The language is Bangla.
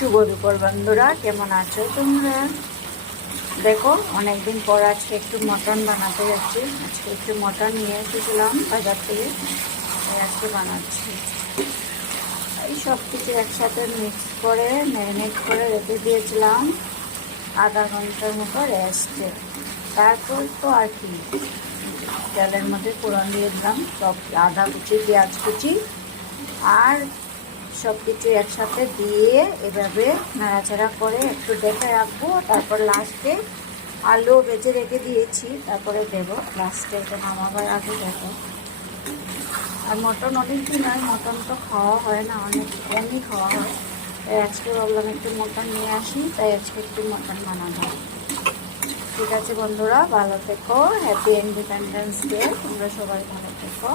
শুভ দুপুর বন্ধুরা, কেমন আছো তোমরা? দেখো, অনেকদিন পর আজকে একটু মটন বানাতে যাচ্ছি। আজকে একটু মটন নিয়ে এসেছিলাম বাজার থেকে, আজকে বানাচ্ছি। এই সব কিছু একসাথে মিক্স করে ম্যারিনেট করে রেখে দিয়েছিলাম আধা ঘন্টার মতো রেস্টে। তারপর তো আর কি, তেলের মধ্যে ফোড়ন দিয়ে দিলাম সব, আদা কুচি, পেঁয়াজ কুচি আর সব কিছু একসাথে দিয়ে এভাবে নাড়াচাড়া করে একটু ডেকে রাখবো। তারপর লাস্টে আলু বেজে রেখে দিয়েছি, তারপরে দেবো লাস্টে, এটা নামাবার আগে দেখো। আর মটন অনেক দিন হয়, মটন তো খাওয়া হয় না, অনেক কমই খাওয়া হয়, তাই আজকে ভাবলাম একটু মটন নিয়ে আসি, তাই আজকে একটু মটন বানাবো। ঠিক আছে বন্ধুরা, ভালো থেকো, হ্যাপি ইন্ডিপেন্ডেন্স ডে, তোমরা সবাই ভালো থেকো।